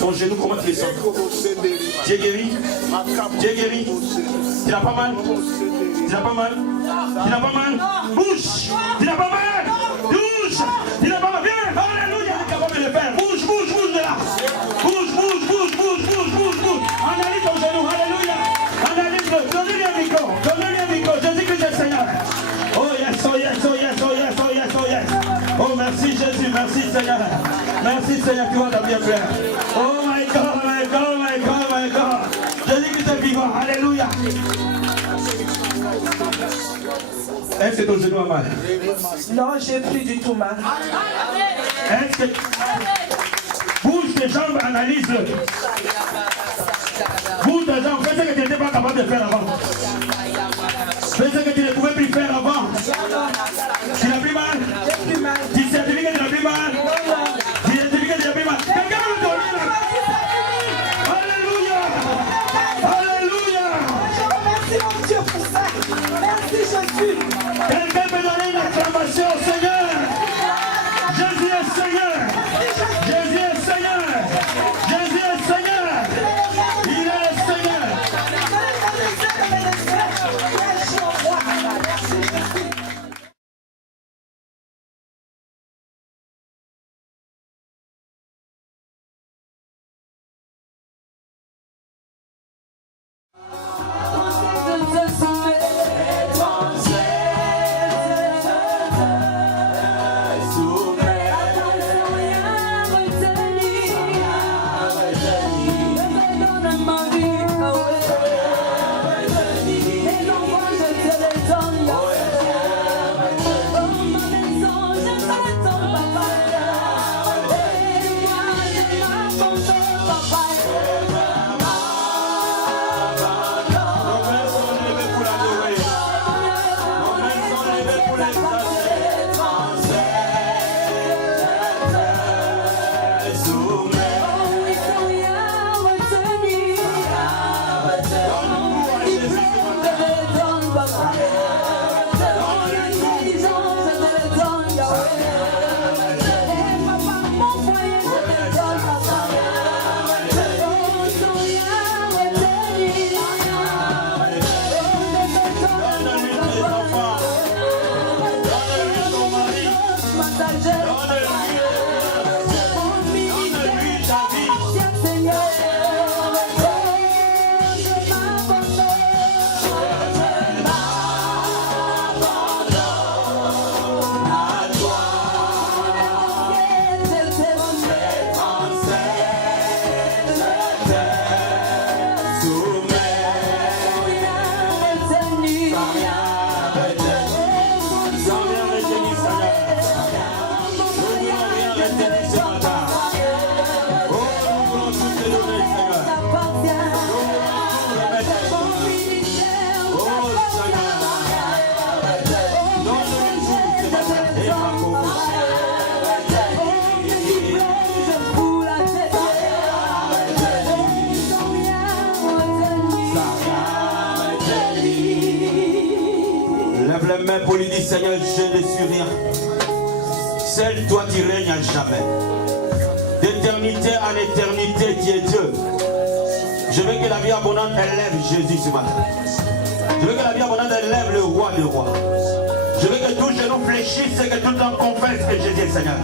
Ton genou, comment tu les sens? Tu es guéri? Tu es guéri? Tu n'as pas mal? Tu n'as pas mal? Tu n'as pas mal? Bouge! Tu n'as pas mal? Bouge! Tu n'as pas mal? Viens! Alléluia! Tu es capable de le faire. Bouge, bouge, bouge de là! Bouge, bouge, bouge, bouge, bouge, bouge, bouge! Analyse ton genou. Alléluia! Analyse-le. Donnez-lui un micro. Donnez-lui un micro. Jésus-Christ est le Seigneur. Oh yes, oh yes, oh yes, oh yes, oh yes, oh yes. Oh merci Jésus, merci Seigneur. Merci Seigneur qui va ta bien faire. Oh my God, my God, my God, my God. Jésus-Christ est vivant. Alléluia. Est-ce que ton genou a mal? Non, j'ai plus du tout mal. Est-ce que... Bouge tes jambes, analyse-le. Bouge tes jambes, fais ce que tu n'étais pas capable de faire avant. Fais ce que tu ne pouvais plus faire avant. Tu n'as plus mal? Tu certifies que tu n'as plus mal? Tu certifies que tu n'as plus mal? Quelqu'un veut donner là? Alléluia! Alléluia! Je remercie mon Dieu pour ça. Merci Jésus. Quelqu'un peut donner une acclamation au Seigneur. Jésus est Seigneur. Jésus est Seigneur. Jésus est Seigneur. Il est le Seigneur. Pour lui dire, Seigneur, je ne suis rien. Seul toi qui règnes à jamais. D'éternité en éternité, tu es Dieu. Je veux que la vie abondante élève Jésus ce matin. Je veux que la vie abondante élève le roi des rois. Je veux que tout genou fléchisse et que tout homme confesse que Jésus est Seigneur.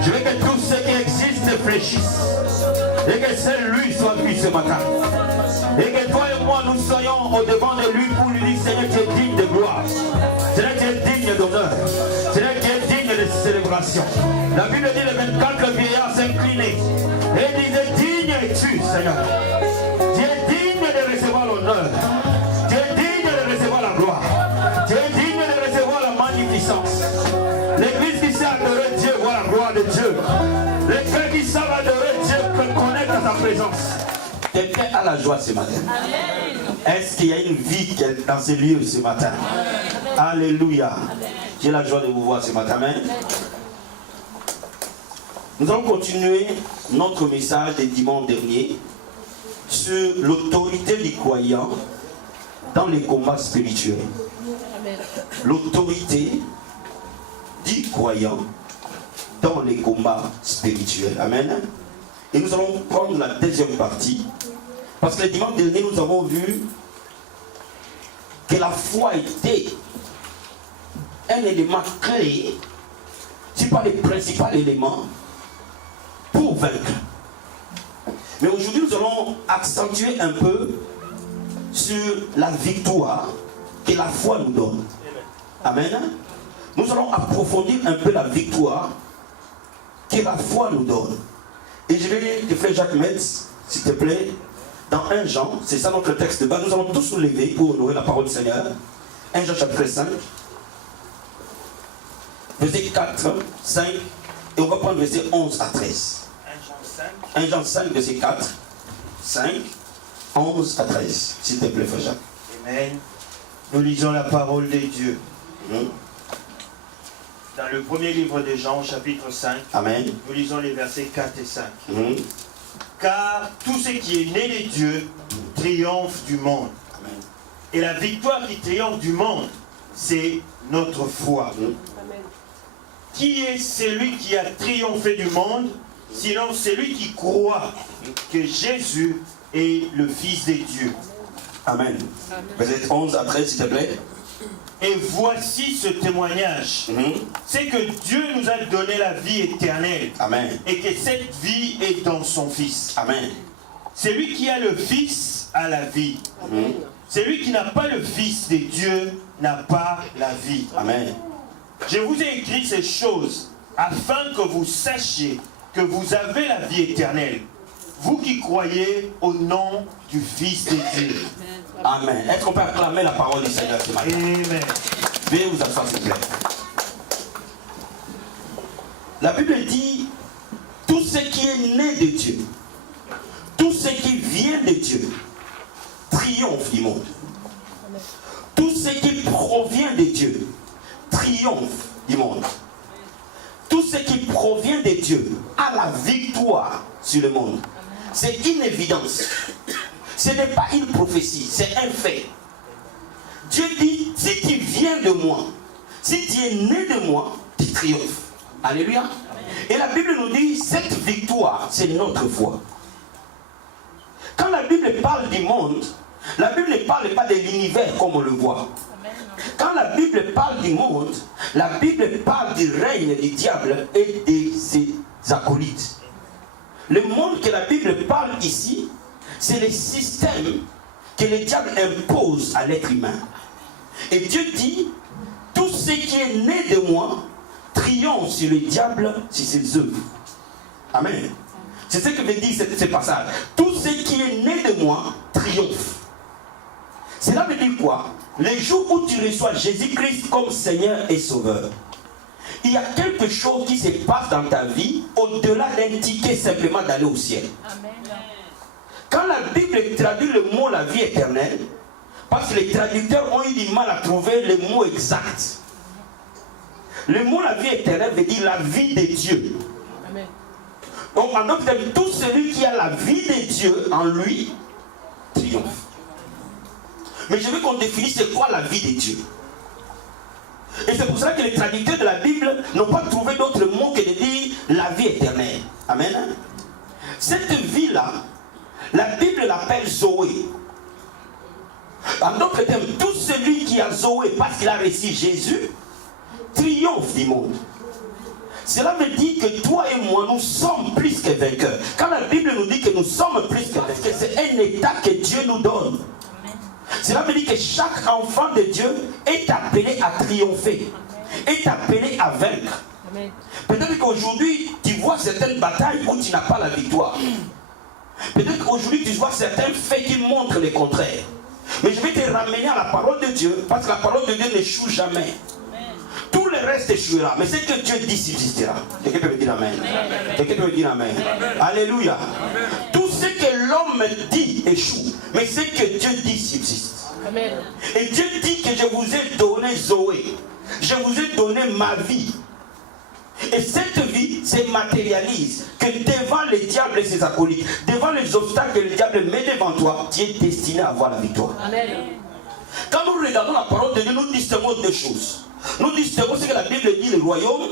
Je veux que tout ce qui existe fléchisse. Et que seul lui soit vu ce matin. Et que toi et moi nous soyons au devant de lui pour lui dire, Seigneur, tu es digne de gloire. Seigneur, tu es digne d'honneur. Seigneur, tu es digne de célébration. La Bible dit les 24 vieillards s'inclinaient. Et disait, digne es-tu, Seigneur. Tu es digne de recevoir l'honneur. Tu es digne de recevoir la gloire. Tu es digne de recevoir la magnificence. L'église qui sait adorer Dieu voit la gloire de Dieu. Les cœurs qui savent adorer Dieu peuvent connaître sa présence. Quelqu'un a la joie ce matin. Est-ce qu'il y a une vie dans ces lieux ce matin? Alléluia. J'ai la joie de vous voir ce matin. Amen. Nous allons continuer notre message des dimanches derniers sur l'autorité du croyant dans les combats spirituels. L'autorité du croyant dans les combats spirituels. Amen. Et nous allons prendre la deuxième partie. Parce que le dimanche dernier, nous avons vu que la foi était un élément clé, si pas le principal élément, pour vaincre. Mais aujourd'hui, nous allons accentuer un peu sur la victoire que la foi nous donne. Amen. Nous allons approfondir un peu la victoire que la foi nous donne. Et je vais lire le frère Jacques Metz, s'il te plaît, dans 1 Jean, c'est ça notre texte de base. Nous allons tous nous lever pour honorer la parole du Seigneur. 1 Jean chapitre 5, verset 4, 5, et on va prendre verset 11 à 13. 1 Jean 5, verset 4, 5, 11 à 13. S'il te plaît, frère Jacques. Amen. Nous lisons la parole de Dieu. Dans le premier livre de Jean, chapitre 5, Amen. nous lisons les versets 4 et 5. Amen. Car tout ce qui est né de Dieu triomphe du monde. Amen. Et la victoire qui triomphe du monde, c'est notre foi. Amen. Qui est celui qui a triomphé du monde, sinon celui qui croit que Jésus est le Fils de Dieu. Amen. Verset 11 à 13, s'il te plaît. Et voici ce témoignage. C'est que Dieu nous a donné la vie éternelle. Amen. Et que cette vie est dans son Fils. Amen. Celui qui a le Fils a la vie. Celui qui n'a pas le Fils de Dieu n'a pas la vie. Amen. Je vous ai écrit ces choses afin que vous sachiez que vous avez la vie éternelle. Vous qui croyez au nom du Fils de Dieu. Amen. Est-ce qu'on peut acclamer la parole du Seigneur ce matin? Amen. Veuillez vous asseoir, s'il vous plaît. La Bible dit, tout ce qui est né de Dieu, tout ce qui vient de Dieu, triomphe du monde. Tout ce qui provient de Dieu, triomphe du monde. Tout ce qui provient de Dieu a la victoire sur le monde. C'est une évidence. Ce n'est pas une prophétie, c'est un fait. Dieu dit, si tu viens de moi, si tu es né de moi, tu triomphes. Alléluia. Et la Bible nous dit, cette victoire, c'est notre foi. Quand la Bible parle du monde, la Bible ne parle pas de l'univers comme on le voit. Quand la Bible parle du monde, la Bible parle du règne du diable et de ses acolytes. Le monde que la Bible parle ici, c'est le système que le diable impose à l'être humain. Et Dieu dit, tout ce qui est né de moi triomphe sur le diable, sur ses œuvres. Amen. C'est ce que veut dire ce passage. Tout ce qui est né de moi triomphe. Cela veut dire quoi? Le jour où tu reçois Jésus-Christ comme Seigneur et Sauveur, il y a quelque chose qui se passe dans ta vie au-delà d'un ticket simplement d'aller au ciel. Amen. Quand la Bible traduit le mot la vie éternelle, parce que les traducteurs ont eu du mal à trouver le mot exact. Le mot la vie éternelle veut dire la vie de Dieu. Amen. Donc en d'autres termes, tout celui qui a la vie de Dieu en lui triomphe. Mais je veux qu'on définisse c'est quoi la vie de Dieu. Et c'est pour cela que les traducteurs de la Bible n'ont pas trouvé d'autre mot que de dire la vie éternelle. Amen. Cette vie-là, la Bible l'appelle Zoé. En d'autres termes, tout celui qui a Zoé parce qu'il a reçu Jésus, triomphe du monde. Cela veut dire que toi et moi, nous sommes plus que vainqueurs. Quand la Bible nous dit que nous sommes plus que vainqueurs, c'est un état que Dieu nous donne. Cela veut dire que chaque enfant de Dieu est appelé à triompher, est appelé à vaincre. Peut-être qu'aujourd'hui, tu vois certaines batailles où tu n'as pas la victoire. Peut-être qu'aujourd'hui, tu vois certains faits qui montrent le contraire. Mais je vais te ramener à la parole de Dieu, parce que la parole de Dieu n'échoue jamais. Tout le reste échouera, mais ce que Dieu dit subsistera. Quelqu'un peut me dire amen. Quelqu'un peut me dire amen. Alléluia. Tout ce que l'homme dit échoue, mais ce que Dieu dit subsiste. Amen. Et Dieu dit que je vous ai donné Zoé. Je vous ai donné ma vie. Et cette vie se matérialise que devant le diable et ses acolytes, devant les obstacles que le diable met devant toi, tu es destiné à avoir la victoire. Amen. Quand nous regardons la parole de Dieu, nous distinguons deux choses. Nous distinguons ce que la Bible dit, le royaume,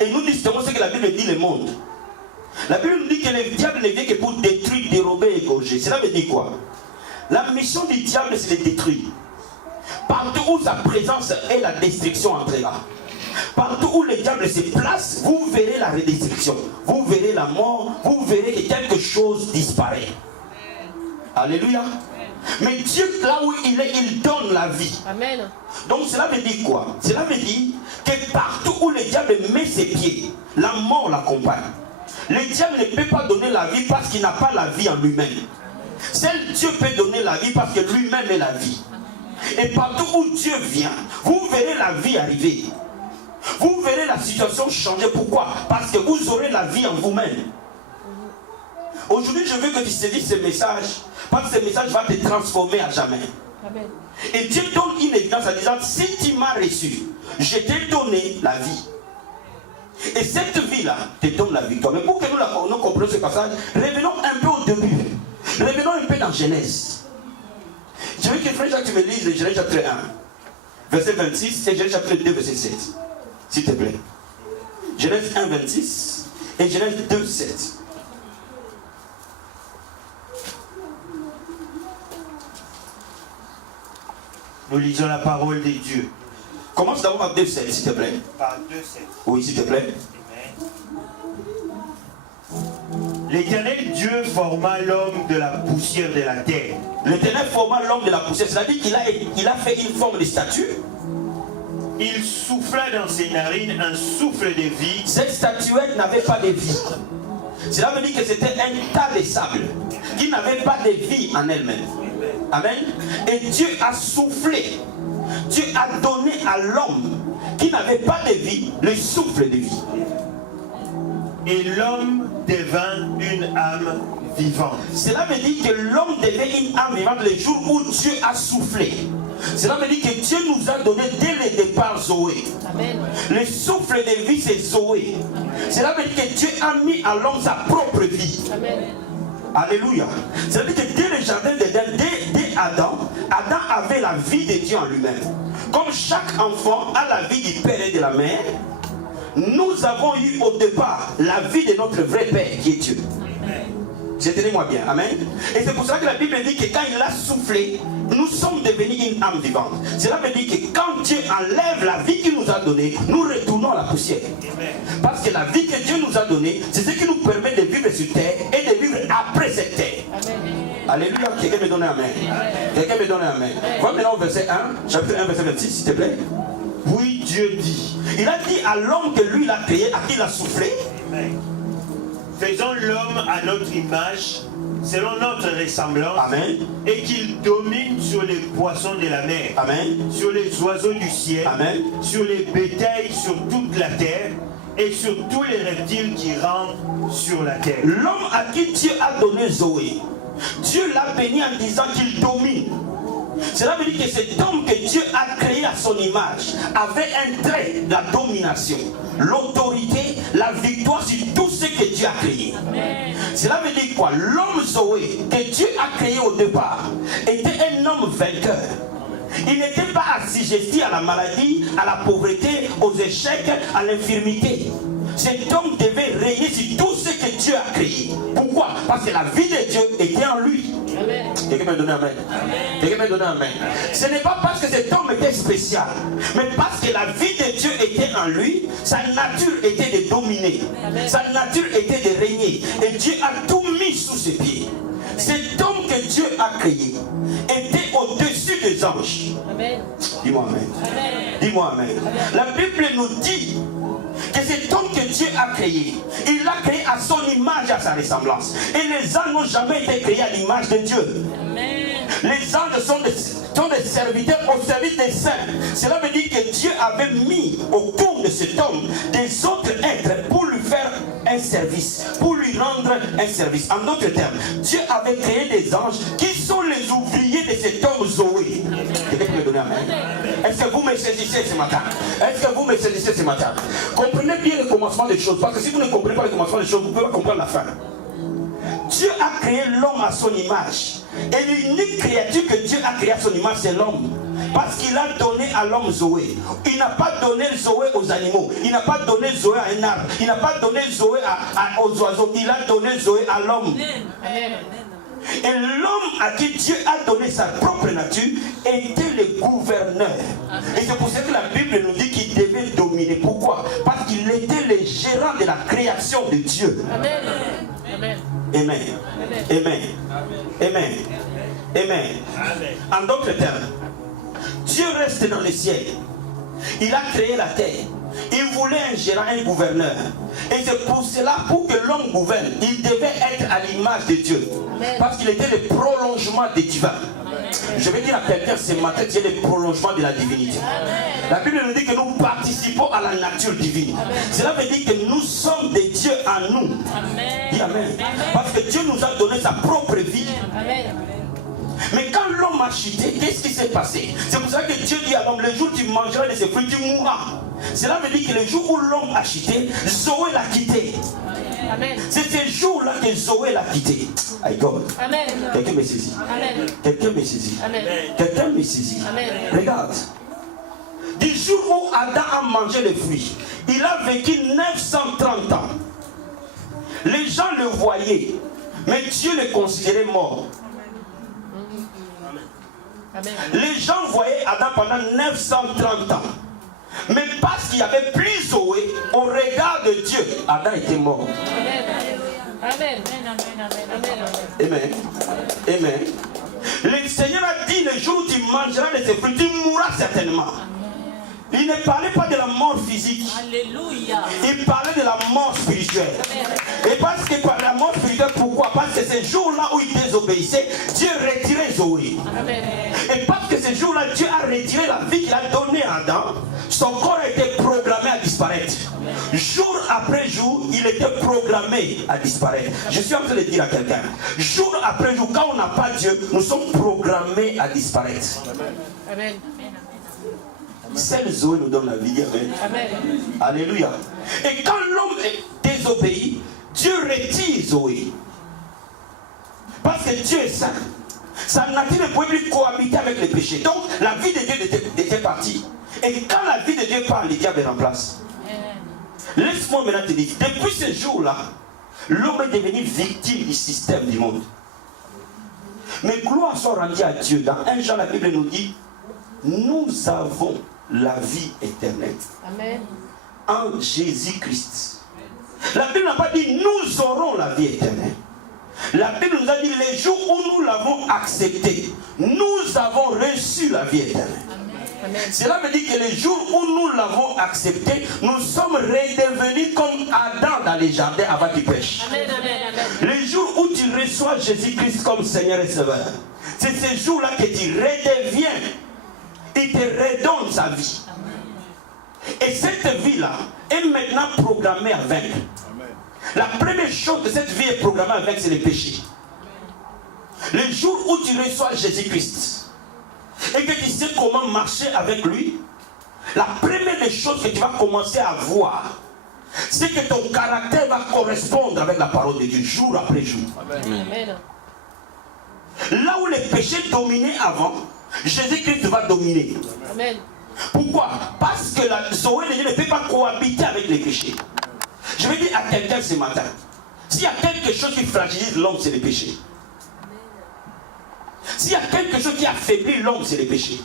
Et nous distinguons ce que la Bible dit le monde. La Bible nous dit que le diable ne vient que pour détruire, dérober et égorger. Cela veut dire quoi? La mission du diable, c'est de détruire. Partout où sa présence est, la destruction entrera. Partout où le diable se place, vous verrez la redestruction. Vous verrez la mort. Vous verrez que quelque chose disparaît. Alléluia. Mais Dieu, là où il est, il donne la vie. Amen. Donc cela veut dire quoi? Cela veut dire que partout où le diable met ses pieds, la mort l'accompagne. Le diable ne peut pas donner la vie parce qu'il n'a pas la vie en lui-même. Seul Dieu peut donner la vie parce que lui-même est la vie. Et partout où Dieu vient, vous verrez la vie arriver. Vous verrez la situation changer. Pourquoi? Parce que vous aurez la vie en vous-même. Aujourd'hui, je veux que tu saisisses ce message, parce que ce message va te transformer à jamais. Amen. Et Dieu donne une évidence en disant, si tu m'as reçu, je t'ai donné la vie. Et cette vie-là te donne la victoire. Mais pour que nous comprenions ce passage, revenons un peu au début. Revenons un peu dans Genèse. Je veux que frère Jacques, tu me lises le Genèse chapitre 1, verset 26, et Genèse chapitre 2, verset 7. S'il te plaît. Genèse 1, 26 et Genèse 2, 7. Nous lisons la parole de Dieu. Commence d'abord par 2, 7, s'il te plaît. Par 2, 7. Oui, s'il te plaît. L'Éternel Dieu forma l'homme de la poussière de la terre. L'Éternel forma l'homme de la poussière, c'est-à-dire qu'il a fait une forme de statue. Il souffla dans ses narines un souffle de vie. Cette statuette n'avait pas de vie. Cela veut dire que c'était un tas de sable qui n'avait pas de vie en elle-même. Amen. Et Dieu a soufflé. Dieu a donné à l'homme qui n'avait pas de vie le souffle de vie. Et l'homme devint une âme vivante. Cela veut dire que l'homme devait une âme vivante le jour où Dieu a soufflé. Cela veut dire que Dieu nous a donné dès le départ Zoé. Amen. Le souffle de vie, c'est Zoé. Cela veut dire que Dieu a mis à l'homme sa propre vie. Amen. Alléluia. Cela veut dire que dès le jardin d'Éden, dès Adam, Adam avait la vie de Dieu en lui-même. Comme chaque enfant a la vie du père et de la mère, nous avons eu au départ la vie de notre vrai Père qui est Dieu. Tenez-moi bien, amen. Et c'est pour ça que la Bible dit que quand il a soufflé, nous sommes devenus une âme vivante. Cela veut dire que quand Dieu enlève la vie qu'il nous a donnée, nous retournons à la poussière. Parce que la vie que Dieu nous a donnée, c'est ce qui nous permet de vivre sur terre et de vivre après cette terre. Amen. Alléluia, quelqu'un me donne un amen. Quelqu'un me donne un amen. Voilà maintenant au verset 1, chapitre 1, verset 26, s'il te plaît. Puis Dieu dit. Il a dit à l'homme que lui il a créé, à qui il a soufflé. Amen. Faisons l'homme à notre image, selon notre ressemblance. Amen. Et qu'il domine sur les poissons de la mer. Amen. Sur les oiseaux du ciel. Amen. Sur les bétails sur toute la terre. Et sur tous les reptiles qui rampent sur la terre. L'homme à qui Dieu a donné Zoé, Dieu l'a béni en disant qu'il domine. Cela veut dire que cet homme que Dieu a créé à son image avait un trait de la domination, l'autorité, la victoire sur tout ce que Dieu a créé. Amen. Cela veut dire quoi? L'homme Zoé que Dieu a créé au départ était un homme vainqueur. Il n'était pas assujetti à la maladie, à la pauvreté, aux échecs, à l'infirmité. Cet homme devait régner sur tout ce que Dieu a créé. Pourquoi? Parce que la vie de Dieu était en lui. Quelqu'un m'a donné un amen. Quelqu'un m'a donné un amen. Ce n'est pas parce que cet homme était spécial, mais parce que la vie de Dieu était en lui, sa nature était de dominer. Sa nature était de régner. Et Dieu a tout mis sous ses pieds. Cet homme que Dieu a créé était au-dessus des anges. Amen. Dis-moi amen. Dis-moi amen. La Bible nous dit que cet homme que Dieu a créé, il l'a créé à son image et à sa ressemblance. Et les anges n'ont jamais été créés à l'image de Dieu. Amen. Les anges sont des serviteurs au service des saints. Cela veut dire que Dieu avait mis autour de cet homme des autres êtres pour lui faire un service, pour lui rendre un service. En d'autres termes, Dieu avait créé des anges qui sont les ouvriers de cet homme Zoé. Quelqu'un peut me donner un amen? Est-ce que vous me saisissez ce matin? Est-ce que vous me saisissez ce matin? Comprenez bien le commencement des choses, parce que si vous ne comprenez pas le commencement des choses, vous ne pouvez pas comprendre la fin. Dieu a créé l'homme à son image. Et l'unique créature que Dieu a créée à son image, c'est l'homme. Parce qu'il a donné à l'homme Zoé. Il n'a pas donné Zoé aux animaux. Il n'a pas donné Zoé à un arbre. Il n'a pas donné Zoé aux oiseaux. Il a donné Zoé à l'homme. Et l'homme à qui Dieu a donné sa propre nature était le gouverneur. Et c'est pour ça que la Bible nous dit qu'il devait dominer. Pourquoi? Parce qu'il était le gérant de la création de Dieu. Amen. Amen. Amen. Amen. Amen. Amen. En d'autres termes, Dieu reste dans le ciel. Il a créé la terre. Il voulait un gérant, un gouverneur. Et c'est pour cela, pour que l'homme gouverne, il devait être à l'image de Dieu. Parce qu'il était le prolongement des divins. Je vais dire à quelqu'un ce matin, tu es le prolongement de la divinité. La Bible nous dit que nous participons à la nature divine. Cela veut dire que nous sommes des dieux en nous. Dis Amen. Parce que Dieu nous a donné sa propre vie. Mais quand l'homme a chuté, qu'est-ce qui s'est passé? C'est pour ça que Dieu dit à l'homme, le jour où tu mangeras de ses fruits, tu mourras. Cela veut dire que le jour où l'homme a chuté, Zoé l'a quitté. C'est ce jour-là que Zoé l'a quitté. I God. Quelqu'un me saisit. Quelqu'un me saisit. Quelqu'un me saisit. Regarde. Du jour où Adam a mangé le fruit, il a vécu 930 ans. Les gens le voyaient, mais Dieu le considérait mort. Les gens voyaient Adam pendant 930 ans. Mais parce qu'il n'y avait plus Zoé, au regard de Dieu, Adam était mort. Amen. Amen. Amen. Le Seigneur a dit, le jour où tu mangeras de ces fruits, tu mourras certainement. Il ne parlait pas de la mort physique. Alléluia. Il parlait de la mort spirituelle. Et parce que par la mort spirituelle, pourquoi? Parce que ce jour-là où il désobéissait, Dieu retirait Zoé. Amen. Et parce que ce jour-là, Dieu a retiré la vie qu'il a donnée à Adam, son corps a été programmé à disparaître. Jour après jour, il était programmé à disparaître. Je suis en train de dire à quelqu'un, jour après jour, quand on n'a pas Dieu, nous sommes programmés à disparaître. Amen. Seul Zoé nous donne la vie. Amen. Amen. Alléluia. Et quand l'homme désobéit, Dieu retire Zoé. Parce que Dieu est saint. Sa nature ne pouvait plus cohabiter avec le péché. Donc la vie de Dieu était partie. Et quand la vie de Dieu part, le diable remplace. Laisse-moi maintenant te dire, depuis ce jour-là, l'homme est devenu victime du système du monde. Mais gloire soit rendue à Dieu. Dans 1 Jean, la Bible nous dit, nous avons la vie éternelle. Amen. En Jésus-Christ. La Bible n'a pas dit nous aurons la vie éternelle. La Bible nous a dit les jours où nous l'avons accepté, nous avons reçu la vie éternelle. Amen. Cela veut dire que les jours où nous l'avons accepté, nous sommes redevenus comme Adam dans les jardins avant qu'il pêche. Amen. Les jours où tu reçois Jésus-Christ comme Seigneur et Sauveur, c'est ces jours-là que tu redeviens. Il te redonne sa vie. Et cette vie-là est maintenant programmée à vaincre. La première chose de cette vie est programmée à vaincre, c'est le péché. Le jour où tu reçois Jésus-Christ et que tu sais comment marcher avec lui, la première des choses que tu vas commencer à voir, c'est que ton caractère va correspondre avec la parole de Dieu jour après jour. Amen. Là où le péché dominait avant, Jésus-Christ va dominer. Amen. Pourquoi? Parce que la Zoé de Dieu ne peut pas cohabiter avec les péchés. Je vais dire à quelqu'un ce matin, s'il y a quelque chose qui fragilise l'homme, c'est le péché. S'il y a quelque chose qui affaiblit l'homme, c'est le péché.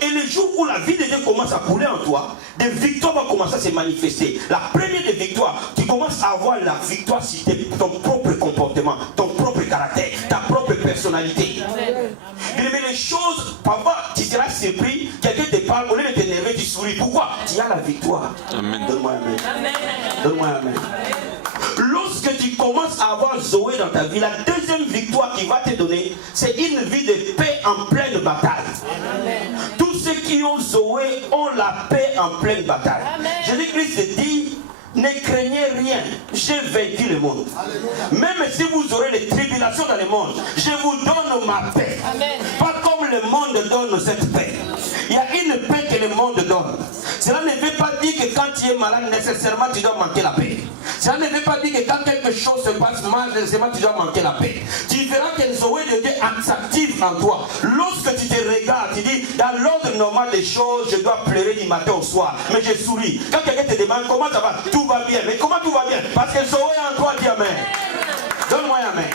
Et le jour où la vie de Dieu commence à couler en toi, des victoires vont commencer à se manifester. La première des victoires, tu commences à avoir la victoire sur ton propre comportement, ton propre caractère, ta propre personnalité. Mais les choses, parfois, tu seras surpris, quelqu'un te parle, au lieu de t'énerver, tu souris. Pourquoi? Tu as la victoire. Amen. Donne-moi un amen. Donne-moi un amen. Lorsque tu commences à avoir Zoé dans ta vie, la deuxième victoire qu'il va te donner, c'est une vie de paix en pleine bataille. Amen. Tous ceux qui ont Zoé ont la paix en pleine bataille. Jésus-Christ dit, ne craignez rien, j'ai vaincu le monde. Alléluia. Même si vous aurez des tribulations dans le monde, je vous donne ma paix. Amen. Pas comme le monde donne cette paix. Il y a une paix que le monde donne. Cela ne veut pas dire que quand tu es malade, nécessairement tu dois manquer la paix. Ça ne veut pas dire que quand quelque chose se passe mal, nécessairement tu dois manquer la paix. Tu verras que Zoé de Dieu s'active en toi. Lorsque tu te regardes, tu dis, dans l'ordre normal des choses, je dois pleurer du matin au soir. Mais je souris. Quand quelqu'un te demande comment ça va, tout va bien. Mais comment tout va bien? Parce que Zoé en toi dit amen. Donne-moi un amen.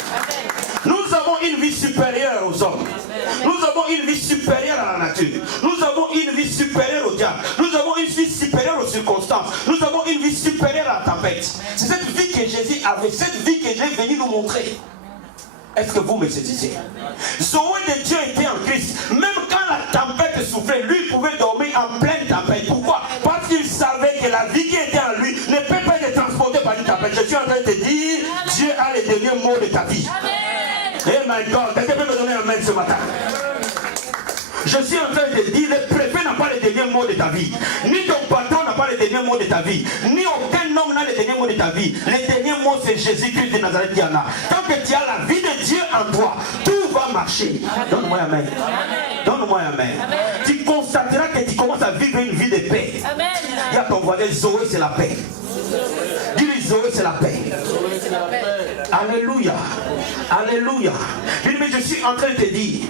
Nous avons une vie supérieure aux hommes. Nous avons une vie supérieure à la nature. Nous avons une vie supérieure au diable. Nous avons une vie supérieure aux circonstances. Nous avons une vie supérieure à la tempête. C'est cette vie que Jésus avait, cette vie que j'ai venu nous montrer. Est-ce que vous me saisissez? Zoé de Dieu était en Christ. Même quand la tempête soufflait, lui pouvait dormir en pleine tempête. Pourquoi? Parce qu'il savait que la vie qui était en lui ne peut pas être transportée par une tempête. Je suis en train de te dire, Dieu a les derniers mots de ta vie. Oh my God, quelqu'un peut me donner un amen ce matin? Je suis en train de dire, le préfet n'a pas les derniers mots de ta vie. Ni ton patron n'a pas les derniers mots de ta vie. Ni aucun homme n'a les derniers mots de ta vie. Les derniers mots, c'est Jésus-Christ de Nazareth qui en a. Tant que tu as la vie de Dieu en toi, tout va marcher. Donne-moi un amen. Donne-moi un amen. Tu constateras que tu commences à vivre une vie de paix. Il y a ton voisin, Zoé, c'est la paix. Dis-lui, Zoé, c'est la paix. Alléluia. Alléluia. Mais je suis en train de te dire,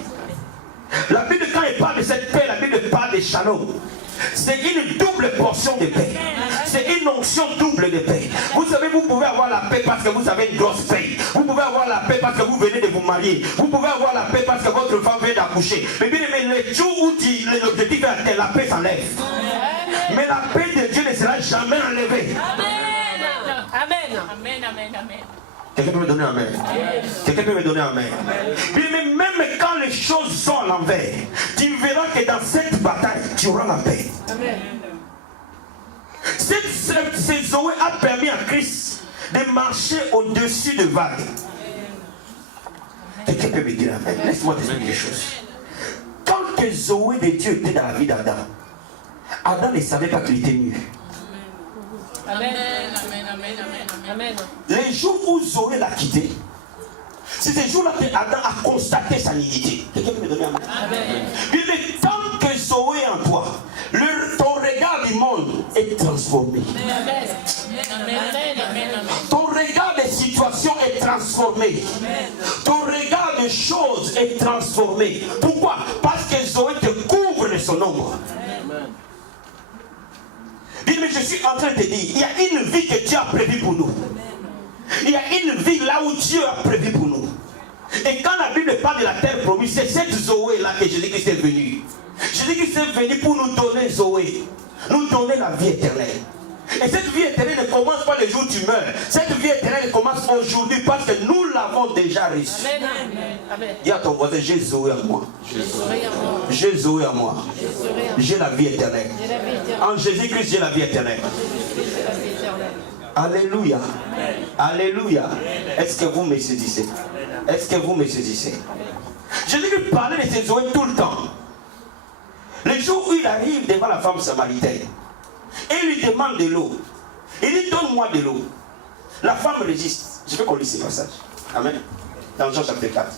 la Bible, quand elle parle de cette paix, la Bible parle des shalom. C'est une double portion de paix. C'est une onction double de paix. Vous savez, vous pouvez avoir la paix parce que vous avez une grosse paix. Vous pouvez avoir la paix parce que vous venez de vous marier. Vous pouvez avoir la paix parce que votre femme vient d'accoucher. Mais le jour où l'objectif est atteint, la paix s'enlève. Mais la paix de Dieu ne sera jamais enlevée. Amen. Amen, amen, amen. Quelqu'un peut me donner un amen? Quelqu'un peut me donner un amen? Mais même quand les choses sont à l'envers, tu verras que dans cette bataille, tu auras la paix. Amen. Cette Zoé a permis à Christ de marcher au-dessus de vagues. Quelqu'un peut me dire amen? Laisse-moi te dire quelque chose. Quand que Zoé de Dieu était dans la vie d'Adam, Adam ne savait pas qu'il était nu. Amen, amen, amen, amen. Les jours où Zoé l'a quitté, c'est ces jours-là que Adam a constaté sa nudité. Quelqu'un peut me donner un mot? Mais tant que Zoé est en toi, ton regard du monde est transformé. Ton regard des situations est transformé. Ton regard des choses est transformé. Pourquoi? Parce que Zoé te couvre de son ombre. Mais je suis en train de dire, il y a une vie que Dieu a prévue pour nous. Il y a une vie là où Dieu a prévu pour nous. Et quand la Bible parle de la terre promise, c'est cette Zoé là que Jésus-Christ est venu. Jésus-Christ est venu pour nous donner Zoé, nous donner la vie éternelle. Et cette vie éternelle ne commence pas le jour où tu meurs. Cette vie éternelle commence aujourd'hui parce que nous l'avons déjà reçue. Dis à ton voisin, j'ai Zoé à moi. J'ai Zoé à moi. J'ai la vie éternelle. En Jésus-Christ, j'ai la vie éternelle. Alléluia. Alléluia. Est-ce que vous me saisissez? Est-ce que vous me saisissez? Jésus-Christ parlait de ses Zoé tout le temps. Le jour où il arrive devant la femme samaritaine, et il lui demande de l'eau. Il dit, donne-moi de l'eau. La femme résiste. Je veux qu'on lise ce passage. Amen. Dans Jean chapitre 4.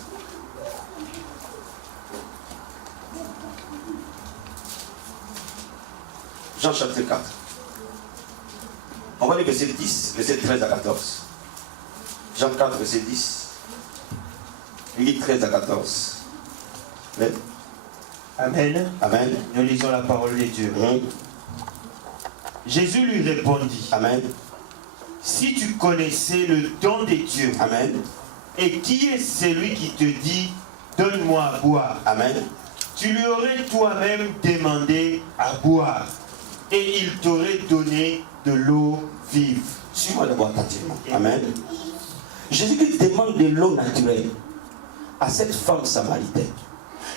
Jean chapitre 4. On va lire verset 10, verset 13 à 14. Jean 4, verset 10. Il dit 13 à 14. Amen. Amen. Amen. Nous lisons la parole de Dieu. Jésus lui répondit. Amen. Si tu connaissais le don de Dieu. Amen. Et qui est celui qui te dit, donne-moi à boire. Amen. Tu lui aurais toi-même demandé à boire. Et il t'aurait donné de l'eau vive. Suis-moi d'abord attentivement. Amen. Jésus-Christ demande de l'eau naturelle à cette femme samaritaine.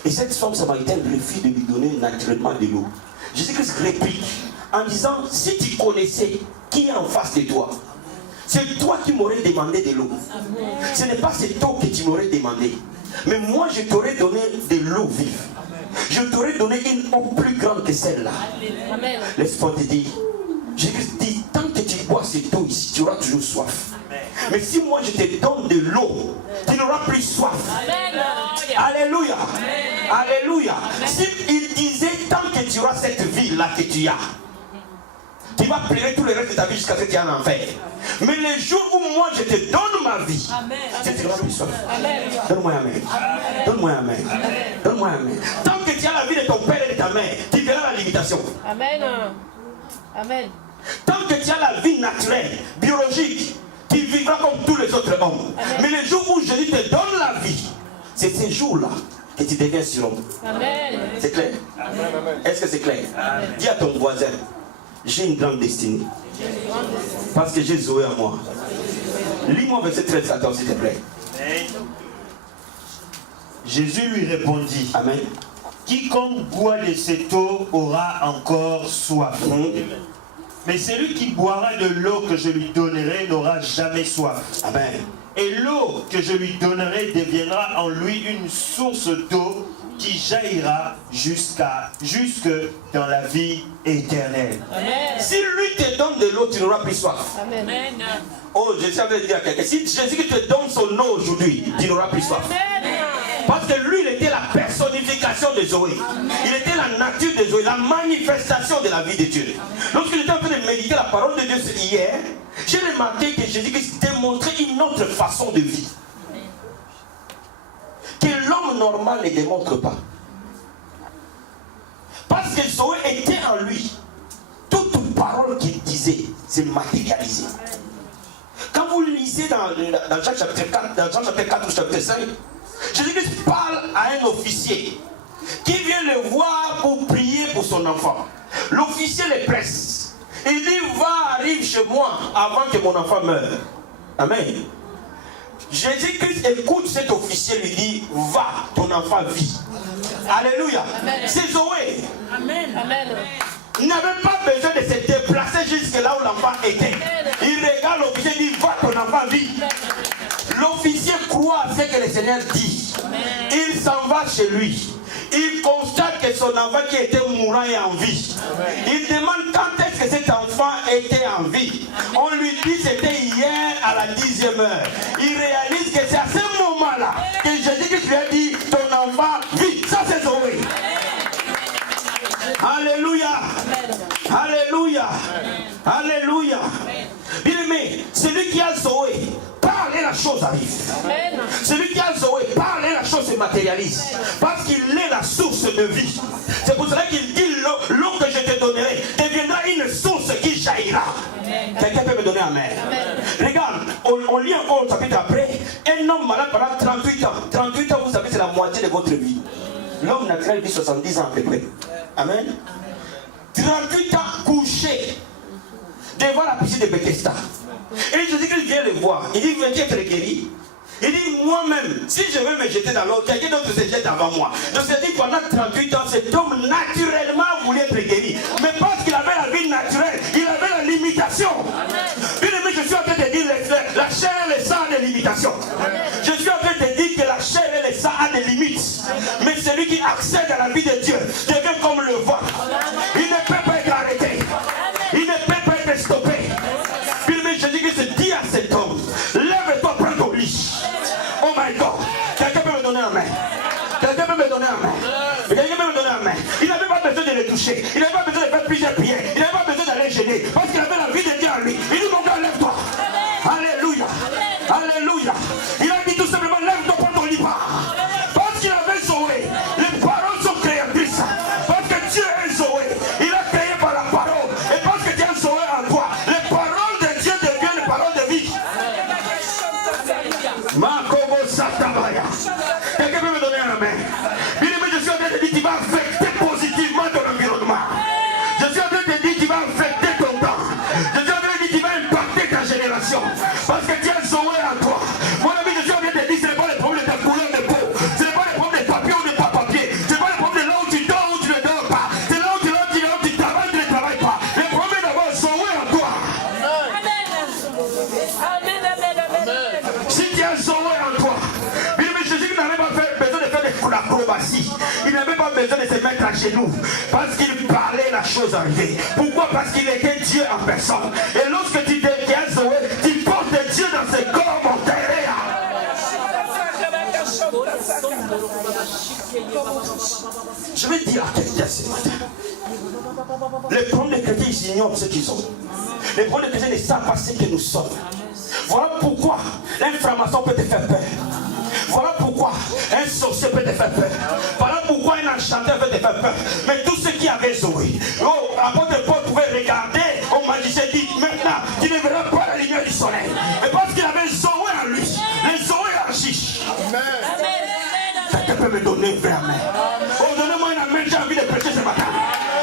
Et cette femme samaritaine refuse de lui donner naturellement de l'eau. Jésus-Christ réplique en disant, si tu connaissais qui est en face de toi, c'est toi qui m'aurais demandé de l'eau. Ce n'est pas cette eau que tu m'aurais demandé. Mais moi, je t'aurais donné de l'eau vive. Je t'aurais donné une eau plus grande que celle-là. Laisse-moi te dire, Jésus dit, tant que tu bois cette eau ici, tu auras toujours soif. Mais si moi je te donne de l'eau, tu n'auras plus soif. Alléluia. Alléluia. S'il disait, tant que tu auras cette vie-là que tu as, tu vas pleurer tout le reste de ta vie jusqu'à ce que tu aies en enfer. Mais le jour où moi je te donne ma vie, tu te remplis soif. Donne-moi amen. Donne-moi amen. Donne-moi amen. Tant que tu as la vie de ton père et de ta mère, tu verras la limitation. Amen. Amen. Tant que tu as la vie naturelle, biologique, tu vivras comme tous les autres hommes. Mais le jour où Jésus te donne la vie, c'est ces jours-là que tu deviens surhomme. Amen. C'est clair? Est-ce que c'est clair? Dis à ton voisin, j'ai une grande destinée. Parce que j'ai Zoé en moi. Lis-moi verset 13, attends s'il te plaît. Jésus lui répondit, Amen. quiconque boit de cette eau aura encore soif. Mais celui qui boira de l'eau que je lui donnerai n'aura jamais soif. Amen. Et l'eau que je lui donnerai deviendra en lui une source d'eau qui jaillira jusque dans la vie éternelle. Amen. Si lui te donne de l'eau, tu n'auras plus soif. Amen. Oh, je savais dire à quelqu'un, si Jésus te donne son eau aujourd'hui, tu n'auras plus soif. Parce que lui, il était la personnification de Zoé. Il était la nature de Zoé, la manifestation de la vie de Dieu. Lorsqu'il était en train de méditer la parole de Dieu hier, j'ai remarqué que Jésus-Christ démontrait une autre façon de vie. Que l'homme normal ne démontre pas. Parce que Zoé était en lui. Toute parole qu'il disait s'est matérialisée. Quand vous lisez dans Jean chapitre 4, dans Jean chapitre 4 ou chapitre 5, Jésus-Christ parle à un officier qui vient le voir pour prier pour son enfant. L'officier le presse. Il dit, arrive chez moi avant que mon enfant meure. Amen. Jésus-Christ écoute cet officier, lui dit, va, ton enfant vit. Alléluia. C'est Zoé. Amen. Amen. Il n'avait pas besoin de se déplacer jusque là où l'enfant était. Il regarde l'officier et dit, va, ton enfant vit. L'officier croit à ce que le Seigneur dit. Il s'en va chez lui. Il constate que son enfant qui était mourant est en vie. Il demande quand est-ce que cet enfant était en vie. On lui dit c'était hier à la 10e heure. Il réalise que c'est à ce moment-là que Jésus lui a dit ton enfant vit. Ça c'est Zoé. Alléluia. Alléluia. Alléluia. Bien-aimé, celui qui a Zoé, parle et la chose arrive. Amen. Celui qui a Zoé, parle et la chose se matérialise. Parce qu'il est la source de vie. C'est pour cela qu'il dit l'eau que je te donnerai deviendra une source qui jaillira. Quelqu'un peut me donner amen. Regarde, on lit encore au chapitre après. Un homme malade pendant 38 ans. 38 ans, vous savez, c'est la moitié de votre vie. L'homme naturel vit 70 ans à peu près. Amen. 38 ans couché devant la piscine de Bethesda. Et Jésus-Christ vient le voir. Il dit, veux-tu être guéri? Il dit, moi-même, si je veux me jeter dans l'eau, quelqu'un d'autre se jette avant moi. Donc c'est dit, pendant 38 ans, cet homme naturellement voulait être guéri. Mais parce qu'il avait la vie naturelle, il avait la limitation. Bien aimé, je suis en train de dire, la chair et le sang a des limitations. Je suis en train de dire que la chair et le sang a des limites. Mais celui qui accède à la vie de Dieu devient comme le vent. Il ne peut pas être arrêté. Il ne peut pas être stoppé. Jésus-Christ dit à cet homme, lève-toi, prends ton lit. Oh my God. Quelqu'un peut me donner un main. Quelqu'un peut me donner un main. Quelqu'un peut me donner un main. Il n'avait pas besoin de le toucher. Il n'avait pas besoin de faire plusieurs prières. Il n'avait pas besoin d'aller gêner. Parce qu'il avait la vie de Dieu en lui. Il dit, mon gars, lève-toi. Alléluia. Alléluia. Il a dit tout simplement, lève-toi, prends ton lit. Parce qu'il avait Zoé. Les paroles sont créatrices. Parce que Dieu est Zoé. Il a créé par la parole. Et parce que Dieu est Zoé en toi. Makobo Satabaya. Quelqu'un peut me donner un main. Bien aimé, je suis en train de dire qu'il va affecter positivement ton environnement. Je suis en train de dire qu'il va affecter ton temps. Je suis en train de dire qu'il va impacter ta génération. Parce que tu as Zoé en toi. Mon ami, je suis en train de dire ce n'est pas le problème de ta couleur de peau. Ce n'est pas le problème de papier ou de pas papier. Ce n'est pas le problème de là où tu dors ou tu ne dors pas. C'est là où tu travailles, tu ne travailles pas. Le problème est d'avoir Zoé en toi. Si tu as Zoé en toi, Jésus n'avait pas besoin de faire des acrobaties. Il n'avait pas besoin de se mettre à genoux. Parce qu'il parlait, la chose arrivée. Pourquoi? Parce qu'il était Dieu en personne. Et lorsque tu deviens Zoé, tu portes Dieu dans ce corps mortel. Je vais dire à quelqu'un ce matin. Les problèmes des chrétiens, ils ignorent ce qu'ils ont. Les problèmes chrétiens ne savent pas ce que nous sommes. Voilà pourquoi l'inflammation peut te faire peur. Voilà pourquoi un sorcier peut te faire peur. Voilà pourquoi un enchanteur peut te faire peur. Mais tous ceux qui avaient Zoé, apôtre Paul pouvait regarder au magicien dit maintenant tu ne verras pas la lumière du soleil. Et parce qu'il avait Zoé en lui, les Zoé agissent. Quelqu'un peut me donner vers main. Oh, donnez-moi une main, j'ai envie de prêcher ce matin.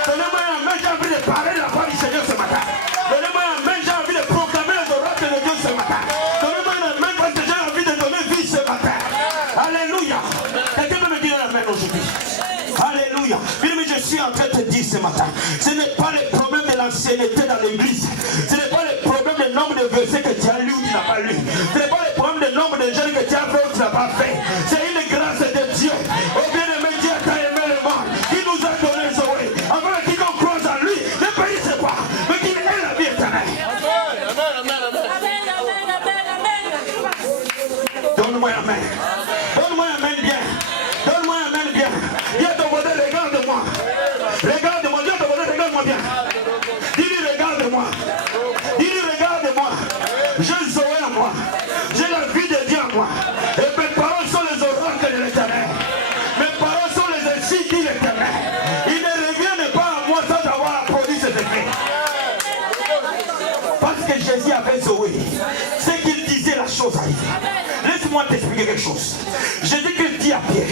Donnez-moi une main, j'ai envie de parler de la part du Seigneur ce matin. Donnez-moi une main, j'ai envie de proclamer les oracles de Dieu ce matin. Donnez-moi une main parce que j'ai envie de donner vie ce matin. Alléluia. Quelqu'un peut me dire la main aujourd'hui. Alléluia. Bien, mais je suis en train de te dire ce matin, ce n'est pas le problème de l'ancienneté dans l'église. Ce n'est pas le problème du nombre de versets que tu as lu ou tu n'as pas lu. Ce n'est pas le problème du nombre de jeûnes que tu as fait ou tu n'as pas fait. C'est une grâce de Dieu. Au bien-aimé, Dieu t'a aimé le monde qui nous a donné Zoé. Afin que quiconque croise en lui ne périsse pas, mais qu'il ait la vie éternelle. Donne-moi la main. Donne-moi la main bien. Donne-moi la main bien. Viens ton côté, regarde-moi. Regarde-moi, viens ton côté, regarde-moi bien. Dis-lui, regarde-moi. Dis-lui, regarde-moi. J'ai Zoé en moi. J'ai la vie de Dieu en moi. Et mes paroles sont les oracles de l'éternel. Mes paroles sont les esprits de l'éternel. Ils ne reviennent pas à moi sans avoir produit cet effet. Parce que Jésus avait Zoé. C'est qu'il disait la chose arrivée. Laisse-moi t'expliquer quelque chose. Jésus qu'il dit à Pierre.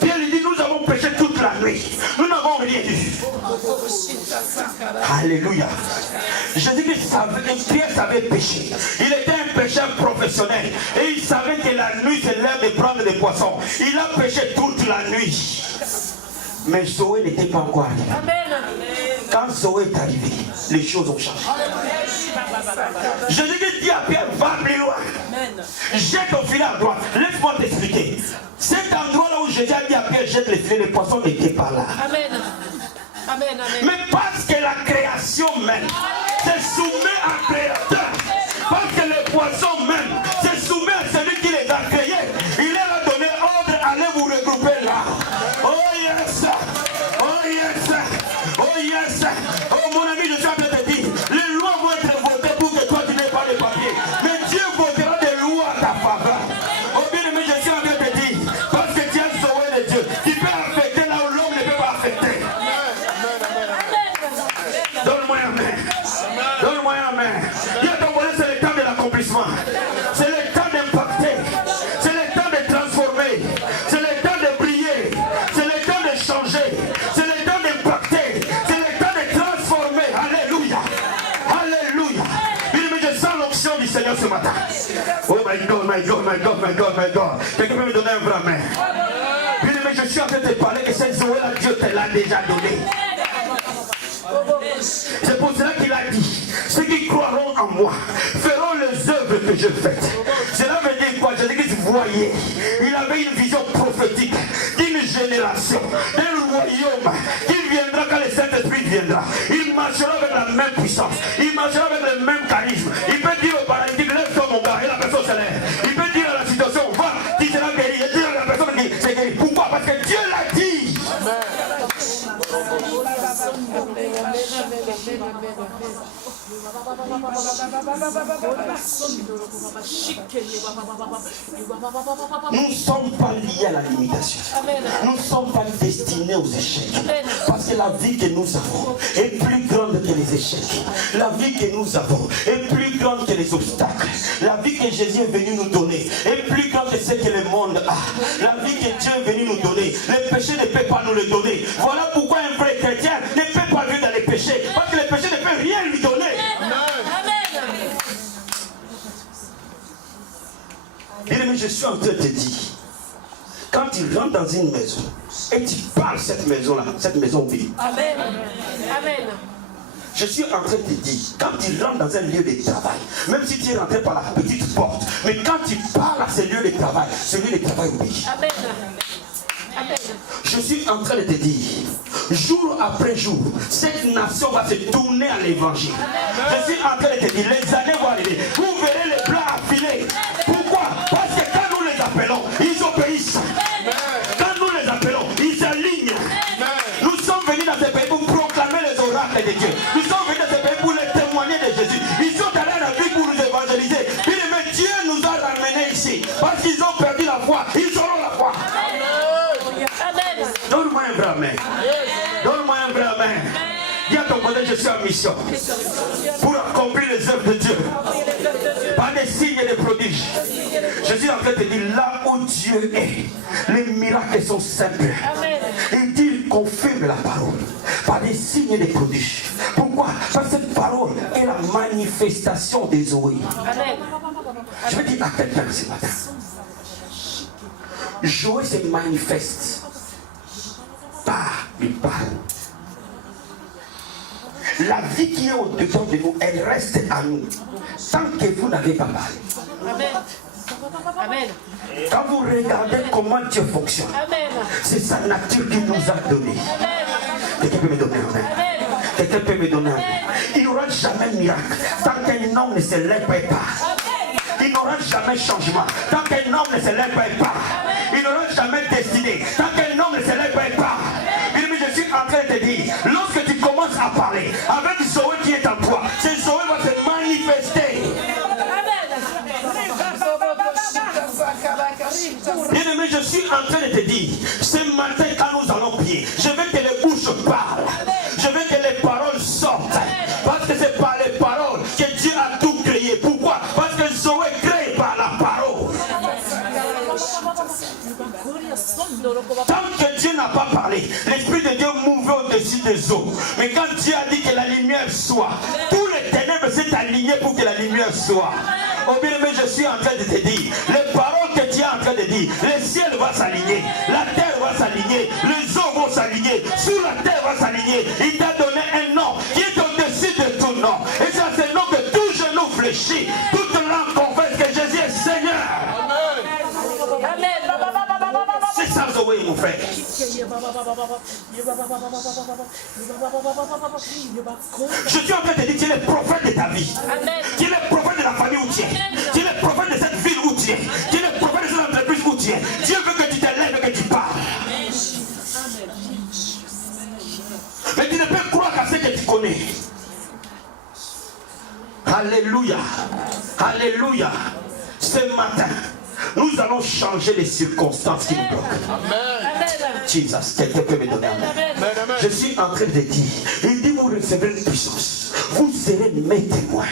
Pierre lui dit, nous avons péché toute la nuit. Nous n'avons rien vu. Alléluia. Jésus qu'il savait, Pierre savait pécher. Il était un pécheur professionnel. Et il savait que la nuit c'est l'heure de prendre des poissons. Il a péché toute la nuit. Mais Zoé n'était pas encore arrivé. Quand Zoé est arrivé, les choses ont changé. Jésus dit à Pierre, va plus loin. Jette ton filet à droite. Laisse-moi t'expliquer. Cet endroit-là où Jésus a dit à Pierre, jette les filets, les poissons n'étaient pas là. Amen. Amen, amen. Mais parce que la création même se soumet à Créateur. Parce que les poissons même se soumet à celui qui les a créés. Il leur a donné ordre, allez vous regrouper là. Oh yes. Oh yes. Oh yes. Oh mon ami, je suis en train de te dire, les lois vont être votées pour que toi tu n'aies pas de papier. Mais Dieu votera des lois à ta faveur. Oh bien aimé, je suis en train de te dire, parce que tu as sauvé de Dieu, tu peux affecter là où l'homme ne peut pas affecter. Donne-moi un main. Donne-moi un main. Dieu t'a envoyé, c'est le temps de l'accomplissement. C'est le temps d'impacter. C'est le temps de transformer. C'est le temps de briller. C'est le temps de changer. C'est le temps d'impacter. C'est le temps de transformer. Alléluia. Alléluia. Mais je sens l'onction du Seigneur ce matin. Oh my God, my God, my God, my God, my God. Quelqu'un peut me donner un vrai main. Mais je suis en train de te parler que cette Zoé-là, Dieu te l'a déjà donné. C'est pour cela qu'il a dit, ceux qui croiront en moi feront les œuvres que je fais. Cela veut dire quoi? Je dis qu'il voyait, il avait une vision prophétique d'une génération, d'un royaume qui viendra quand le Saint-Esprit viendra. Il marchera avec la même puissance, il marchera avec le même charisme. Il peut dire au paralytique, lève-toi mon gars, et la personne se lève. Il peut dire à la situation, va, tu seras guéri. Et dire à la personne qui c'est guéri. Pourquoi? Parce que Dieu l'a dit. Nous ne sommes pas liés à la limitation. Nous ne sommes pas destinés aux échecs. Parce que la vie que nous avons est plus grande que les échecs. La vie que nous avons est plus grande que les obstacles. La vie que Jésus est venu nous donner est plus grande que ce que le monde a. La vie que Dieu est venu nous donner, le péché ne peut pas nous le donner. Voilà pourquoi un vrai chrétien ne peut pas vivre dans les péchés. Parce que le péché ne peut rien lui donner. Bien-aimé, je suis en train de te dire, quand tu rentres dans une maison et tu parles cette maison-là, cette maison vit. Amen. Amen. Je suis en train de te dire, quand tu rentres dans un lieu de travail, même si tu es rentré par la petite porte, mais quand tu parles à ce lieu de travail, ce lieu de travail obéit. Amen. Amen. Je suis en train de te dire, jour après jour, cette nation va se tourner à l'évangile. Je suis en train de te dire, les années vont arriver. Vous verrez les blancs affilés. Pourquoi? Parce que quand nous les appelons, ils obéissent. Quand nous les appelons, ils s'alignent. Nous sommes venus dans ce pays pour proclamer les oracles de Dieu. Nous sommes venus dans ce pays pour les témoigner de ici. Parce qu'ils ont perdu la foi, ils auront la foi. Amen. Donne-moi un vrai amen. Donne-moi un vrai amen. Dis à ton côté, je suis en mission pour accomplir les œuvres de Dieu par des signes et des prodiges. Je suis en train de te dire, là où Dieu est, les miracles sont simples. Il dit, il confirme la parole par des signes et des prodiges. Pourquoi? Parce que cette parole est la manifestation des Zoé. Je vais dire à quelqu'un ce matin, Joël se manifeste par une parole. La vie qui est au-dedans de nous, elle reste à nous. Tant que vous n'avez pas parlé. Amen. Amen. Quand vous regardez comment Dieu fonctionne, c'est sa nature qui nous a donné. Quelqu'un peut me donner un amen. Quelqu'un peut me donner un amen. Il n'y aura jamais de miracle tant qu'un homme ne se lève pas. Il n'y aura jamais changement tant qu'un homme ne se lève pas. Il n'y aura jamais destinée tant qu'un homme ne se lève pas. Je suis en train de te dire, lorsque tu commences à parler avec Zoé qui est en toi, c'est Zoé va se manifester. Bien-aimé, je suis en train de te dire, ce matin quand nous allons prier, je veux que les bouches parlent. Je veux que les paroles sortent. Parce que c'est par les paroles que Dieu a tout créé. Pourquoi? Parce que Zoé crée par la parole. Tant que Dieu n'a pas parlé, l'Esprit de Dieu mouvait au-dessus des eaux. Mais quand Dieu a dit que la lumière soit, tous les ténèbres s'est aligné pour que la lumière soit. Oh bien-aimé, je suis en train de te dire, les paroles que tu es en train de dire, le ciel va s'aligner, la terre va s'aligner, les eaux vont s'aligner, sous la terre va s'aligner. Il t'a donné un nom qui est au-dessus de tout nom. Et c'est à ce nom que tout genou fléchit, toute langue confesse que Jésus est Seigneur. Amen. C'est ça Zoé, mon frère. Je suis en train de te dire, tu es le prophète de ta vie. Tu es le prophète de la famille où tu es. Tu es le prophète de cette ville où tu es. Tu es le prophète de cette entreprise où tu es. Dieu veut que tu te lèves et que tu parles. Mais tu ne peux croire qu'à ce que tu connais. Alléluia. Alléluia. Ce matin, nous allons changer les circonstances qui nous bloquent. Jesus, quelqu'un peut me donner un amen. Je suis en train de dire, il dit vous recevrez une puissance. Vous serez mes témoins.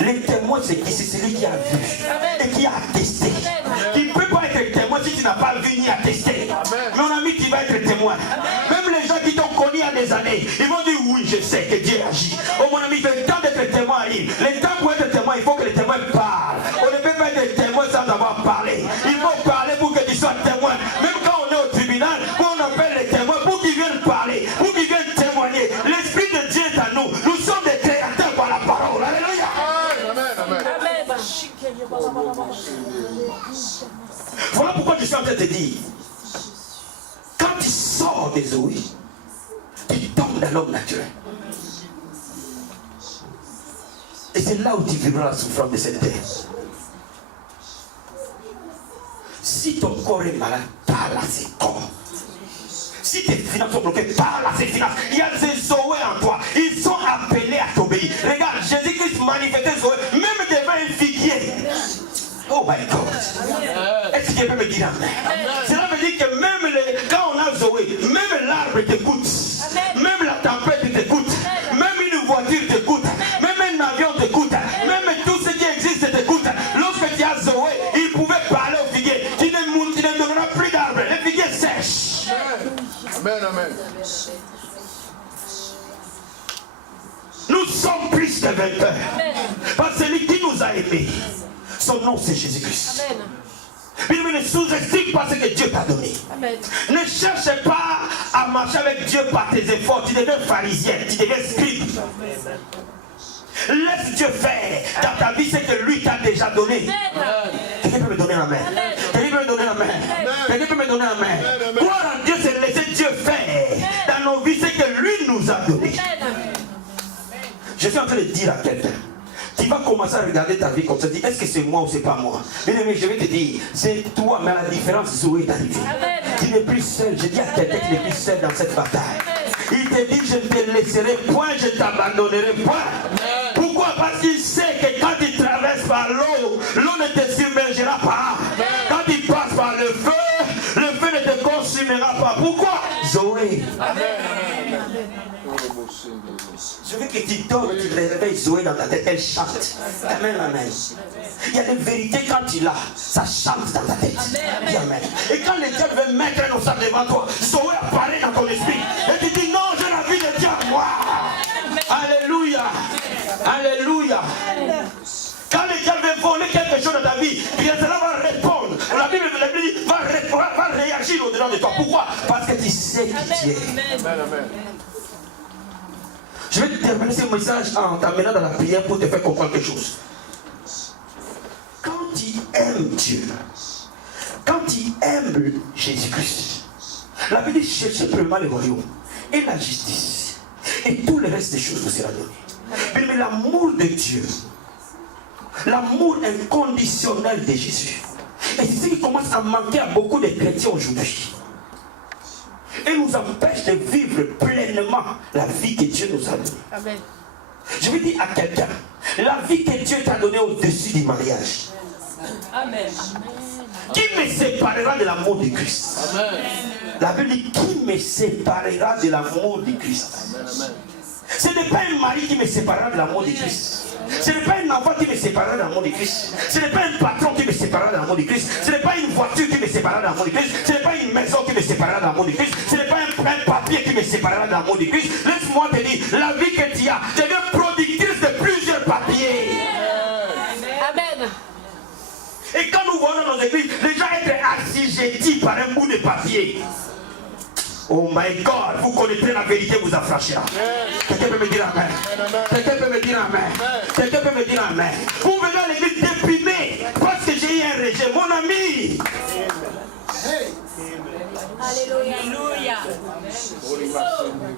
Les témoins, c'est qui? C'est celui qui a vu et qui a attesté. Tu ne peux pas être témoin si tu n'as pas vu ni attesté. Mon ami, tu vas être témoin. Même les gens qui t'ont connu il y a des années, ils vont dire oui, je sais que Dieu agit. Oh mon ami, le temps d'être témoin arrive. Le temps pour être témoin, il faut que les témoins parlent. On ne peut pas être témoin sans avoir parlé. Il faut parler pour que tu sois témoin. Même quand on est au tribunal, on appelle les témoins pour qu'ils viennent parler, pour qu'ils viennent témoigner. L'Esprit de Dieu est à nous. Nous sommes des créateurs par la parole. Alléluia. Voilà pourquoi je suis en train de te dire, quand tu sors des eaux, tu tombes dans l'homme naturel. Et c'est là où tu vivras la souffrance de cette terre. Si ton corps est malade, parle à ses corps. Si tes finances sont bloquées, parle à ses finances. Il y a des Zoé en toi. Ils sont appelés à t'obéir. Regarde, Jésus-Christ manifestait Zoé, même devant un figuier. Oh my God. Est-ce qu'il peut me dire amen? Cela veut dire que même quand on a Zoé, même l'arbre t'écoute. Même la tempête t'écoute. Même une voiture t'écoute. Même un avion t'écoute. Même tout ce qui existe t'écoute. Lorsque tu as Zoé, il pouvait parler au figuier. Tu ne donneras plus d'arbre. Le figuier sèche. Amen, amen. Nous sommes plus que vainqueurs. Parce que celui qui nous a aimés, son nom c'est Jésus-Christ. Amen. Ne sous-estime pas ce que Dieu t'a donné. Amen. Ne cherche pas à marcher avec Dieu par tes efforts. Tu deviens pharisien, tu deviens scribe. Laisse Dieu faire dans ta vie ce que lui t'a déjà donné. Quelqu'un peut me donner un amen? Quelqu'un peut me donner un amen? Quelqu'un peut me donner un amen? Croire en Dieu, c'est laisser Dieu faire dans nos vies ce que lui nous a donné. Je suis en train de dire à quelqu'un, tu vas commencer à regarder ta vie comme ça, dis est-ce que c'est moi ou c'est pas moi? Mais je vais te dire, c'est toi, mais la différence, Zoé est arrivée. Tu n'es plus seul. Je dis à quelqu'un qui n'est plus seul dans cette bataille. Il te dit, je ne te laisserai point, je ne t'abandonnerai point. Pourquoi? Parce qu'il sait que quand tu traverses par l'eau, l'eau ne te submergera pas. Quand tu passes par le feu ne te consumera pas. Pourquoi? Zoé. Je veux que tu dormes, tu réveilles Zoé dans ta tête, elle chante. Amen, amen. Il y a des vérités quand tu l'as, ça chante dans ta tête. Amen. Amen. Et quand le diable veut mettre un obstacle devant toi, Zoé apparaît dans ton esprit. Et tu dis non, j'ai la vie de Dieu à moi. Alléluia. Alléluia. Quand le diable veut voler quelque chose dans ta vie, bien cela va répondre. La Bible dit va réagir au-delà de toi. Pourquoi? Parce que tu sais qui tu es. Amen. Je vais terminer ce message en t'amenant dans la prière pour te faire comprendre quelque chose. Quand tu aimes Dieu, quand tu aimes Jésus-Christ, la Bible dit cherchez premièrement le royaume et la justice, et tout le reste des choses vous sera donné. Mais l'amour de Dieu, l'amour inconditionnel de Jésus, et c'est ce qui commence à manquer à beaucoup de chrétiens aujourd'hui. Et nous empêche de vivre pleinement la vie que Dieu nous a donnée. Amen. Je veux dire à quelqu'un, la vie que Dieu t'a donnée au-dessus du mariage. Amen. Qui me séparera de l'amour de Christ? Amen. La Bible dit, qui me séparera de l'amour de Christ? Amen. Ce n'est pas un mari qui me séparera de l'amour de Christ. Ce n'est pas un enfant qui me séparera de l'amour de Christ. Ce n'est pas un patron qui me séparera de l'amour de Christ. Ce n'est pas une voiture qui me séparera de l'amour de Christ. Ce n'est pas une maison qui me séparera de l'amour de Christ. Ce n'est pas un papier qui me séparera de l'amour de Christ. Laisse-moi te dire, la vie que tu as devient productrice de plusieurs papiers. Amen. Et quand nous voyons dans nos églises, les gens être assujettis par un bout de papier. Oh my God, vous connaîtrez la vérité, vous affranchira. Quelqu'un peut me dire amen. Quelqu'un peut me dire amen. Quelqu'un peut me dire amen. Vous venez à l'église déprimé parce que j'ai eu un rejet, mon ami. Alléluia.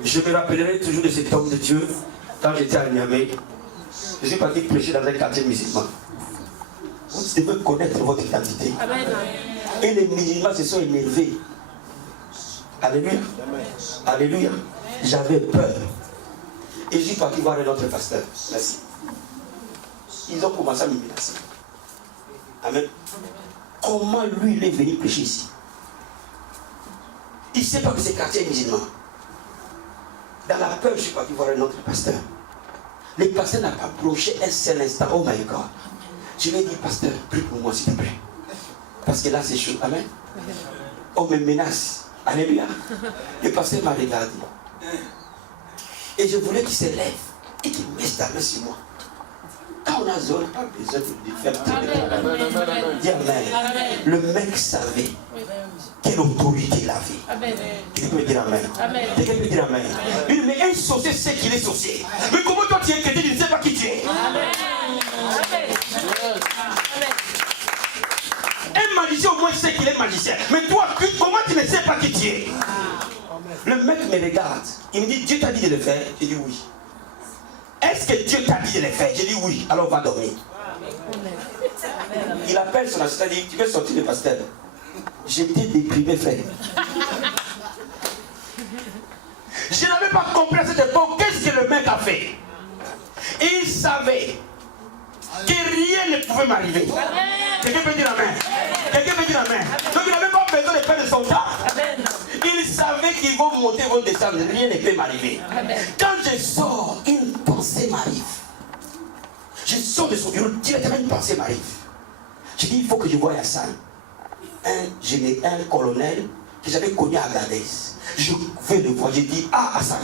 Je me rappellerai toujours de cet homme de Dieu quand j'étais à Niamey. Je suis parti prêcher dans un quartier musulman. Vous devez connaître votre identité. Amen. Et les musulmans se sont énervés. Alléluia. Alléluia. J'avais peur. Et je suis parti voir un autre pasteur. Merci. Ils ont commencé à me menacer. Amen. Comment lui, il est venu prêcher ici? Il ne sait pas que c'est quartier musulman. Dans la peur, je suis parti voir un autre pasteur. Le pasteur n'a pas broché un seul instant. Oh my God. Je lui ai dit, pasteur, prie pour moi s'il te plaît. Parce que là, c'est chaud. Amen. On me menace. Alléluia. Le pasteur m'a regardé. Et je voulais qu'il se lève et qu'il mette sa main sur moi. Quand on a zone, on n'a pas besoin de faire tout. Dis amen. Le mec savait quelle autorité il avait. Quelqu'un peut dire amen. Quelqu'un peut dire amen. Mais un sorcier sait qu'il est sorcier. Mais comment toi tu es chrétien, tu ne sais pas qui tu es? Un magicien au moins sait qu'il est magicien. Mais toi, comment tu ne sais pas qui tu es? Le mec me regarde. Il me dit, Dieu t'a dit de le faire? Je dis oui. Est-ce que Dieu t'a dit de le faire? Je dis oui. Alors va dormir. Il appelle son assistant et dit, tu peux sortir le pasteur. J'étais déprimé, frère. Je n'avais pas compris à cette époque qu'est-ce que le mec a fait. Il savait que rien ne pouvait m'arriver. Quelqu'un peut dire amen. Quelqu'un peut dire amen. Donc il n'avait pas besoin de faire de son temps. Il savait qu'ils vont monter, vont descendre. Rien ne peut m'arriver. Quand je sors, une pensée m'arrive. Je sors de son bureau, directement une pensée m'arrive. Je dis, il faut que je voie Hassan. Un colonel que j'avais connu à Agadez. Je vais le voir, je dis, ah Hassan,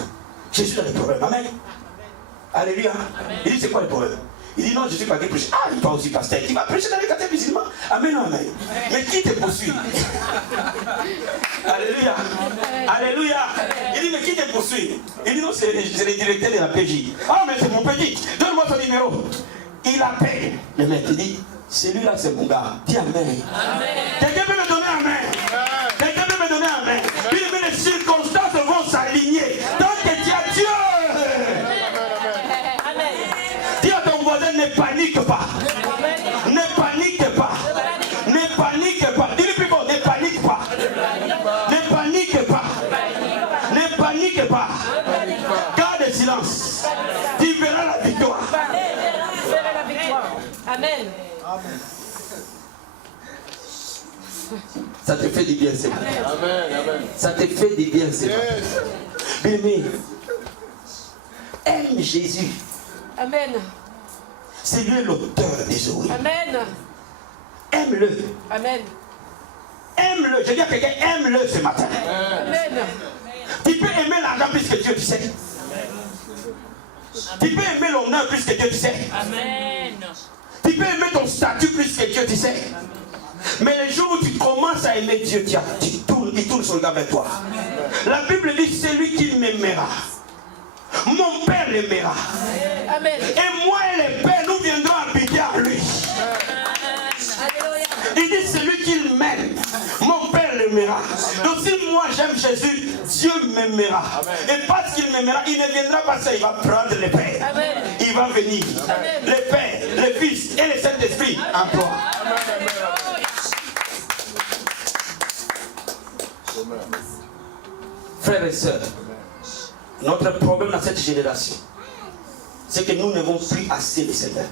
je suis dans les problèmes. Amen. Alléluia. Il dit, c'est quoi le problème? Il dit non, je suis pas prêcher. Ah, il parle aussi pasteur. Il va prêcher dans les quartiers musulmans. Amen, amen. Mais qui te poursuit? Alléluia. Alléluia. Il dit, mais qui te poursuit? Il dit non, c'est le directeur de la PJ. Ah, mais c'est mon petit. Donne-moi son numéro. Il appelle. Le mec, il dit, celui-là, c'est mon gars. Dis amen. Quelqu'un peut me donner amen. Quelqu'un peut me donner amen. Puis les circonstances vont s'aligner. Tant que tu as Dieu. Ne panique pas. Ne panique pas. Ne panique pas. Dis-le plus fort, ne panique pas. Ne panique pas. Ne panique pas. Garde le silence. Tu verras la victoire. Amen. Ça te fait du bien, c'est vrai. Ça te fait du bien, c'est vrai. Bien-aimé, aime Jésus. Amen. C'est lui l'auteur des jours. Amen. Aime-le. Amen. Aime-le. Je dis à quelqu'un, aime-le ce matin. Amen. Tu peux aimer l'argent plus que Dieu, tu sais. Tu peux aimer l'honneur plus que Dieu, tu sais. Amen. Tu peux aimer ton statut plus que Dieu, tu sais. Mais le jour où tu commences à aimer Dieu, il tourne son regard vers toi. La Bible dit, c'est lui qui m'aimera. Mon Père l'aimera. Amen. Et moi et le Père, nous viendrons habiter à lui. Il dit, c'est lui qui m'aime. Mon Père l'aimera. Donc si moi j'aime Jésus, Dieu m'aimera. Et parce qu'il m'aimera, il ne viendra pas seul. Il va prendre le Père. Amen. Il va venir. Amen. Le Père, le Fils et le Saint-Esprit en toi. Frères et sœurs, notre problème dans cette génération, c'est que nous n'avons plus assez de Seigneur.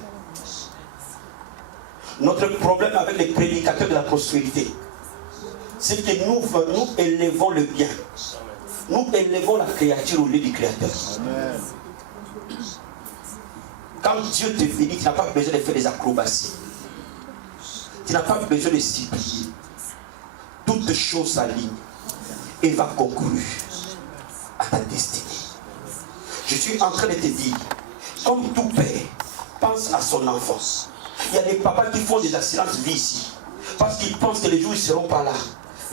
Notre problème avec les prédicateurs de la prospérité, c'est que nous élevons le bien. Nous élevons la créature au lieu du Créateur. Amen. Quand Dieu te bénit, tu n'as pas besoin de faire des acrobaties. Tu n'as pas besoin de s'y plier. Toutes choses s'alignent et va concourir à ta destinée. Je suis en train de te dire, comme tout père pense à son enfant. Il y a des papas qui font des assurances vie ici, parce qu'ils pensent que les jours où ils ne seront pas là,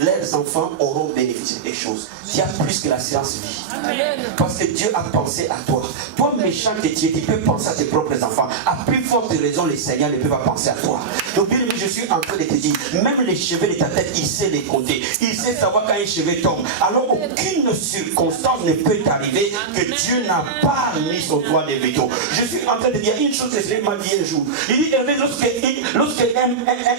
leurs enfants auront bénéficié des choses. Il y a plus que l'assurance vie. Amen. Parce que Dieu a pensé à toi. Toi, méchant que tu es, tu peux penser à tes propres enfants. À plus forte raison, le Seigneur ne peut pas penser à toi. Donc, bien aimé, je suis en train de te dire, même les cheveux de ta tête, il sait les compter. Il sait savoir quand un cheveu tombe. Alors, aucune circonstance ne peut t'arriver que Dieu n'a pas mis son doigt de veto. Je suis en train de dire une chose que je m'a dit un jour. Il dit, lorsque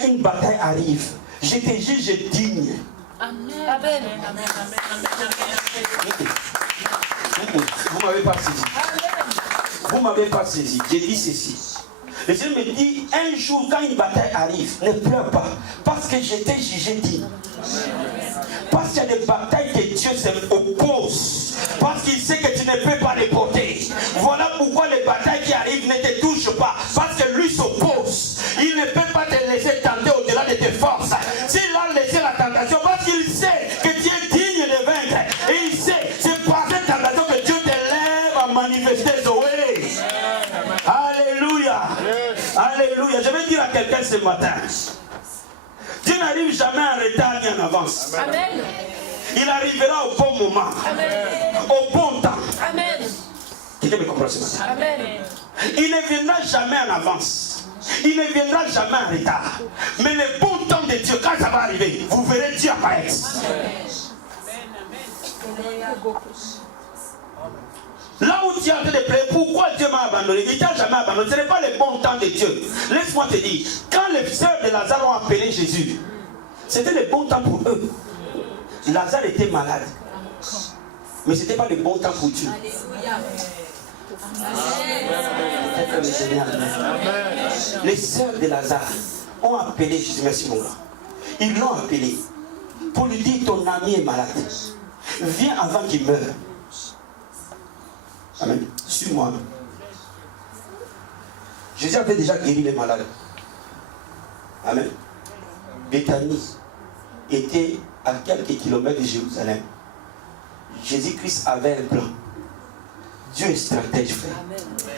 une bataille arrive, je te juge digne. Amen. Amen. Vous m'avez pas saisi. Vous m'avez pas saisi. J'ai dit ceci. Le Seigneur me dit, un jour quand une bataille arrive, ne pleure pas. Parce que je t'ai jugé digne. Parce qu'il y a des batailles que Dieu s'oppose. Parce qu'il sait que tu ne peux pas les porter. Voilà pourquoi les batailles qui arrivent ne te touchent pas. Parce que lui s'oppose. Il ne peut pas te laisser tenter au-delà de tes forces. S'il a laissé la tentation, parce qu'il sait que tu es digne de vaincre. Et il sait, c'est par cette tentation que Dieu te lève à manifester Zoé. Alléluia. Alléluia. Je vais dire à quelqu'un ce matin. Dieu n'arrive jamais en retard ni en avance. Amen. Il arrivera au bon moment. Amen. Au bon temps. Amen. Quelqu'un me comprend ce matin? Amen. Il ne viendra jamais en avance. Il ne viendra jamais en retard. Mais le bon temps de Dieu, quand ça va arriver, vous verrez Dieu apparaître. Là où tu es en train de pleurer, pourquoi Dieu m'a abandonné? Il ne t'a jamais abandonné. Ce n'est pas le bon temps de Dieu. Laisse-moi te dire, quand les sœurs de Lazare ont appelé Jésus, c'était le bon temps pour eux. Lazare était malade. Mais ce n'était pas le bon temps pour Dieu. Les sœurs de Lazare ont appelé Jésus. Merci mon gars. Ils l'ont appelé pour lui dire, ton ami est malade. Viens avant qu'il meure. Amen. Suis-moi. Jésus avait déjà guéri les malades. Amen. Béthanie était à quelques kilomètres de Jérusalem. Jésus-Christ avait un plan. Dieu est stratège, frère.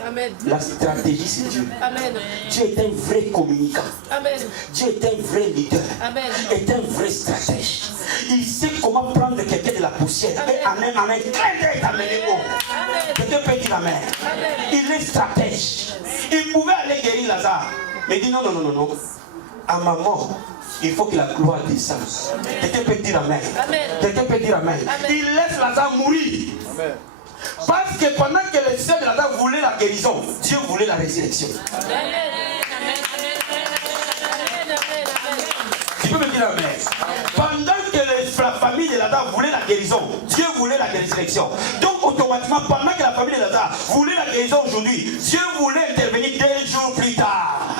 Amen. La stratégie, c'est Dieu. Amen. Dieu est un vrai communicant. Amen. Dieu est un vrai leader. Amen. Est un vrai stratège. Il sait comment prendre quelqu'un de la poussière et en un clin d'œil t'amener haut. Quelqu'un peut dire amen. Il est stratège. Il pouvait aller guérir Lazare. Mais il dit non, non, non, non, non. À ma mort, il faut que la gloire descende. Quelqu'un peut dire amen. Quelqu'un peut dire amen. Il laisse Lazare mourir. Amen. Parce que pendant que les sœurs de Lazare voulaient la guérison, Dieu voulait la résurrection. Tu peux me dire amen. Pendant que la famille de Lazare voulait la guérison, Dieu voulait la résurrection. Donc automatiquement, pendant que la famille de Lazare voulait la guérison aujourd'hui, Dieu voulait intervenir 2 jours plus tard.